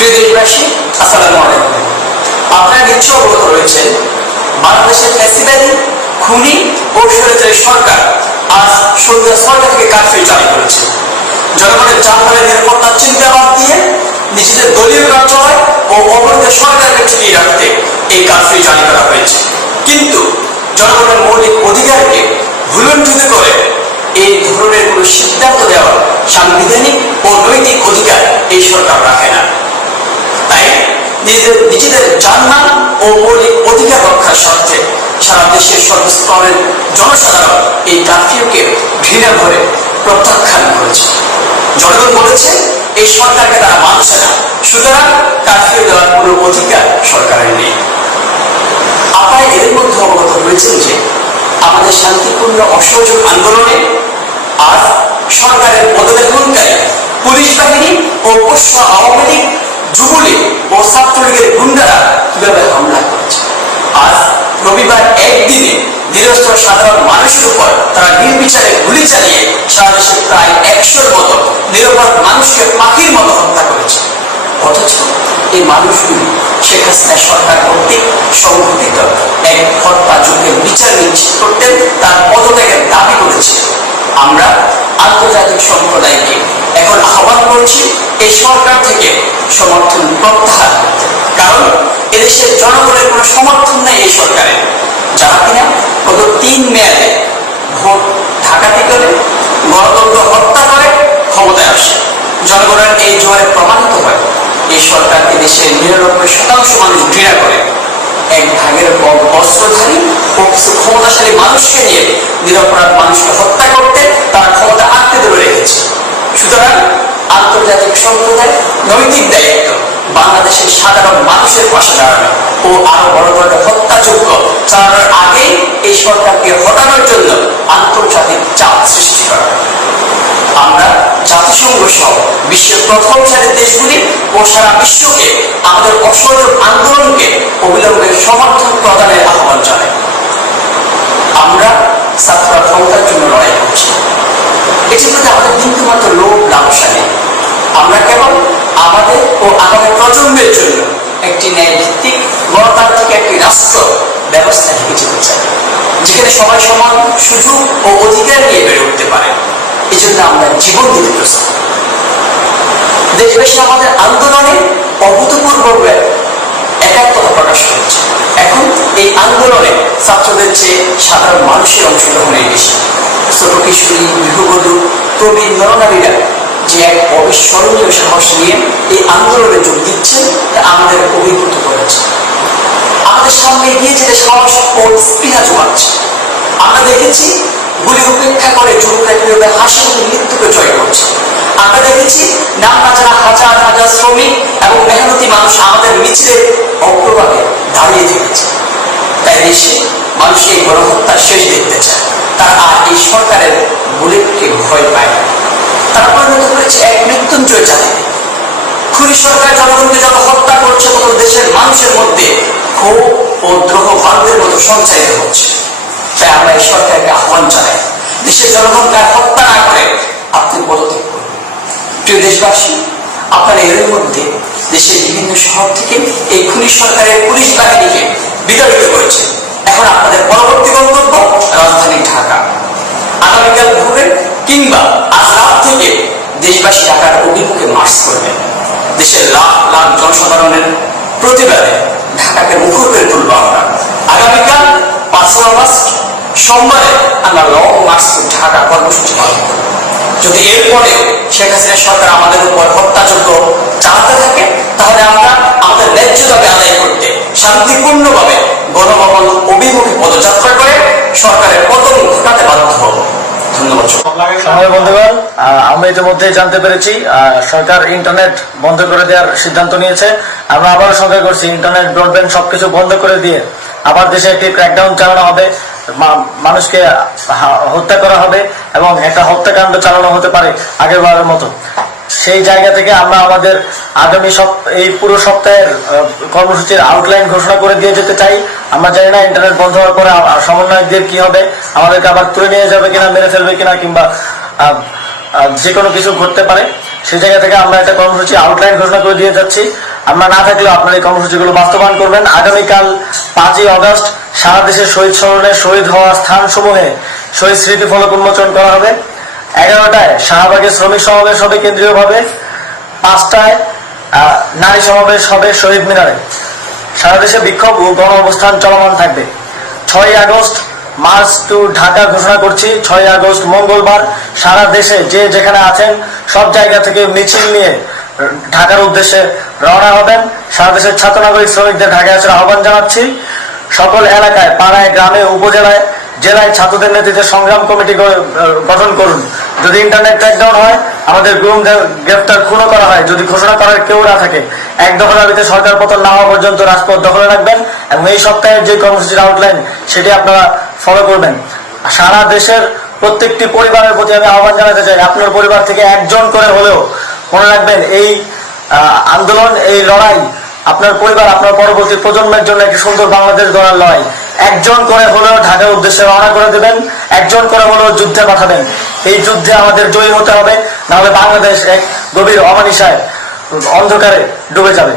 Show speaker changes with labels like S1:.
S1: প্রিয় দেশবাসী, আসসালামু জারি করা হয়েছে। কিন্তু জনগণের মৌলিক অধিকারকে ভুলণ্ঠিত করে এই ধরনের কোনো সিদ্ধান্ত দেওয়ার সাংবিধানিক ও নৈতিক অধিকার এই সরকার রাখে না। তাই নিজেদের নিজেদের জানমাল ও মৌলিক অধিকার রক্ষার স্বার্থে সারা দেশের সর্বস্তরের জনসাধারণ এই কারফিউকে ঘৃণা ভরে প্রত্যাখ্যান করেছে। জনগণ বলেছে, এই সরকারকে তারা মানছে না। সুতরাং কারফিউ দেওয়ার কোনো অধিকার সরকারের নেই। আপনারা এর মধ্যে অবগত হয়েছেন যে, আমাদের শান্তিপূর্ণ অসহযোগ আন্দোলনে আজ সরকারের পদলেখনকারী পুলিশ বাহিনী ও পোষ্য আওয়ামী যুবলীগ ও ছাত্রলীগের গুন্ডারা কীভাবে হামলা করেছে? আজ রবিবার একদিনে নিরস্ত্র সাধারণ মানুষের উপর তারা নির্বিচারে গুলি চালিয়ে সারা দেশে প্রায় একশোর মতো নিরাপদ মানুষকে পাখির মতো হত্যা করেছে। অথচ এই মানুষগুলি শেখ হাসিনা সরকার কর্তৃক সংঘটিত। এক হত্যাযজ্ঞের বিচার নিশ্চিত করতে তার পদত্যাগের দাবি করেছে। আমরা আন্তর্জাতিক সম্প্রদায়কে এখন আহ্বান করছি এই সরকার থেকে সমর্থন প্রত্যাহার কারণ এদেশের জনগণের কোনো সমর্থন নেই এই সরকারের যারা কিনা গত তিন মেয়াদে ভোট ঢাকাতি করে, গণতন্ত্র হত্যা করে, ক্ষমতায় আসে। জনগণের এই জোয়ারে প্রমাণিত হয়, এই সরকারকে দেশের নিরানব্বই শতাংশ মানুষ ঘৃণা করে। এক ভাগের অস্ত্রধারী ও কিছু ক্ষমতাশালী মানুষকে নিয়ে নিরপরাধ মানুষকে হত্যা করতে তারা ক্ষমতা আঁকড়ে ধরে রেখেছে। সুতরাং আন্তর্জাতিক সম্প্রদায় নৈতিক দায়িত্ব বাংলাদেশের সাধারণ মানুষের পাশে দাঁড়ানো ও আরও বড় ধরনের হত্যাযোগ্য চালানোর আগেই এই সরকারকে হটানোর জন্য আন্তর্জাতিক চাপ সৃষ্টি করা। আমরা জাতিসংঘ সহ বিশ্বের প্রথম সারির দেশগুলি ও সারা বিশ্বকে আমাদের অসহযোগ আন্দোলনকে অবিলম্বে সমর্থন প্রদানের আহ্বান জানাই। আমরা ছাত্ররা ক্ষমতার জন্য লড়াই করছি। এটির প্রতি আমাদের বিন্দু মাত্র লোভ লালসা নেই আমরা কেবল আমাদের ও আগামী প্রজন্মের জন্য একটি ন্যায় ভিত্তিক গণতান্ত্রিক একটি রাষ্ট্র ব্যবস্থা যেতে চাই যেখানে সবাই সমান সুযোগ ও অধিকার নিয়ে বেড়ে উঠতে পারে। এই জন্য আমরা জীবন দিতে প্রস্তুত। দেশবাসী আমাদের আন্দোলনে অভূতপূর্ব একাত্মতা প্রকাশ করেছে। এখন এই আন্দোলনে ছাত্রদের চেয়ে সাধারণ মানুষের অংশগ্রহণই বেশি ছোট কিশোরী গৃহবধূ প্রবীণ নরনারীরা যে এক অবিস্মরণীয় সাহস নিয়ে এই আন্দোলনে যোগ দিচ্ছেন, তা আমাদের অভিভূত করেছে। আমাদের সামনে এগিয়ে যেতে সাহস ও স্পৃহা জোগাচ্ছে আমরা দেখেছি গুলি উপেক্ষা করে যুবকরা কীভাবে হাসি মৃত্যুকে জয় করছে। আমরা দেখেছি নাম না হাজার হাজার শ্রমিক এবং মেহনতি মানুষ আমাদের মিছিলে অগ্রভাগে দাঁড়িয়ে থেকেছে। তাই দেশে মানুষ এই গণহত্যার শেষ দেখতে চায়। তারা এই সরকারের বুলেটকে ভয় পায়। তারা পরিণত করেছে, এক মৃত্যুঞ্জয় জাতি। খুনি সরকার জনগণকে যত হত্যা করছে তত দেশের মানুষের মধ্যে ক্ষোভ ও দ্রোহ ভারতের মতো সঞ্চারিত হচ্ছে। তাই আমরা এই সরকারকে আহ্বান জানাই, দেশের জনগণকে হত্যা না করে আপনি পদত্যাগ করুন। প্রিয় দেশবাসী, আপনারা এর মধ্যে দেশের বিভিন্ন শহর থেকে এই খুনি সরকারের পুলিশ বাহিনীকে বিতাড়িত করেছে এখন আপনাদের পরবর্তী গন্তব্য রাজধানী ঢাকা। আগামীকাল ভোরে কিংবা আজ রাত থেকে দেশবাসী ঢাকার অভিমুখে মার্চ করবেন। দেশের লাখ লাখ জনসাধারণের প্রতিবাদে ঢাকাকে মুখর করে তুলব আমরা। আগামীকাল পাঁচই আগস্ট, সোমবারে আমরা লং মার্চ ঢাকা কর্মসূচি পালন করব। যদি এরপরে শেখ হাসিনা সরকার আমাদের উপর হত্যাযোগ্য চালাতে থাকে, তাহলে আমরা আমাদের ন্যায্য দাবি আদায় করতে শান্তিপূর্ণভাবে সরকারের পতন ঘটাতে বাধ্য ধন্যবাদ।
S2: আমরা ইতিমধ্যে জানতে পেরেছি সরকার ইন্টারনেট বন্ধ করে দেওয়ার সিদ্ধান্ত নিয়েছে। আমরা আবারও সরকার করছি, ইন্টারনেট, ব্রডব্যান্ড সবকিছু বন্ধ করে দিয়ে আবার দেশে একটি ক্র্যাকডাউন চালানো হবে মানুষকে হত্যা করা হবে এবং একটা হত্যাকাণ্ড চালানো হতে পারে আগের বারের মতো। সেই জায়গা থেকে আমরা আমাদের আগামী সপ, এই পুরো সপ্তাহের কর্মসূচির আউটলাইন ঘোষণা করে দিয়ে যেতে চাই। আমরা জানি না ইন্টারনেট বন্ধ হওয়ার পরে সমন্বয়কদের কি হবে, আমাদেরকে আবার তুলে নিয়ে যাবে কিনা, মেরে ফেলবে কিনা কিংবা যে কোনো কিছু ঘটতে পারে, সেই জায়গা থেকে আমরা একটা কর্মসূচি আউটলাইন ঘোষণা করে দিয়ে যাচ্ছি। আমরা না থাকলেও আপনার এই কর্মসূচিগুলো বাস্তবায়ন করবেন। আগামীকাল পাঁচই অগস্ট সারা দেশের শহীদ স্মরণে শহীদ হওয়া স্থান সমূহে শহীদ স্মৃতি ফলক উন্মোচন করা হবে। এগারোটায় শাহবাগে শ্রমিক সমাবেশ হবে কেন্দ্রীয়ভাবে। পাঁচটায় নারী সমাবেশ হবে শহীদ মিনারে। সারা দেশে বিক্ষোভ ও গণ অবস্থান চলমান থাকবে। ছয় আগস্ট মার্চ টু ঢাকা ঘোষণা করছি। ছয় আগস্ট মঙ্গলবার সারা দেশে যে যেখানে আছেন, সব জায়গা থেকে মিছিল নিয়ে ঢাকার উদ্দেশ্যে রওনা হবেন। সারা দেশের ছাত্র নাগরিক শ্রমিকদের ঢাকায় আসার আহ্বান জানাচ্ছি। সকল এলাকায়, পাড়ায়, গ্রামে, উপজেলায়, জেলায় ছাত্রদের নেতৃত্বে সংগ্রাম কমিটি গঠন করুন। যদি ইন্টারনেট ট্র্যাকডাউন হয়, আমাদের গুম গ্রেফতার খুনও করা হয়। যদি ঘোষণা করার কেউ না থাকে, এক দফা দাবিতে সরকার পতন না হওয়া পর্যন্ত রাজপথ দখলে রাখবেন এবং এই সপ্তাহের যে কর্মসূচির আউটলাইন সেটি আপনারা ফলো করবেন। সারা দেশের প্রত্যেকটি পরিবারের প্রতি আমি আহ্বান জানাতে চাই, আপনার পরিবার থেকে একজন করে হলেও মনে রাখবেন, এই আন্দোলন, এই লড়াই আপনার পরিবার, আপনার পরবর্তী প্রজন্মের জন্য একটি সুন্দর বাংলাদেশ গড়ার লড়াই। একজন করে হলেও ঢাকার উদ্দেশ্যে রওনা করে দেবেন, একজন করে হলেও যুদ্ধে পাঠাবেন। এই যুদ্ধে আমাদের জয়ী হতে হবে। নাহলে বাংলাদেশ এক গভীর অমানিসায় অন্ধকারে ডুবে যাবে।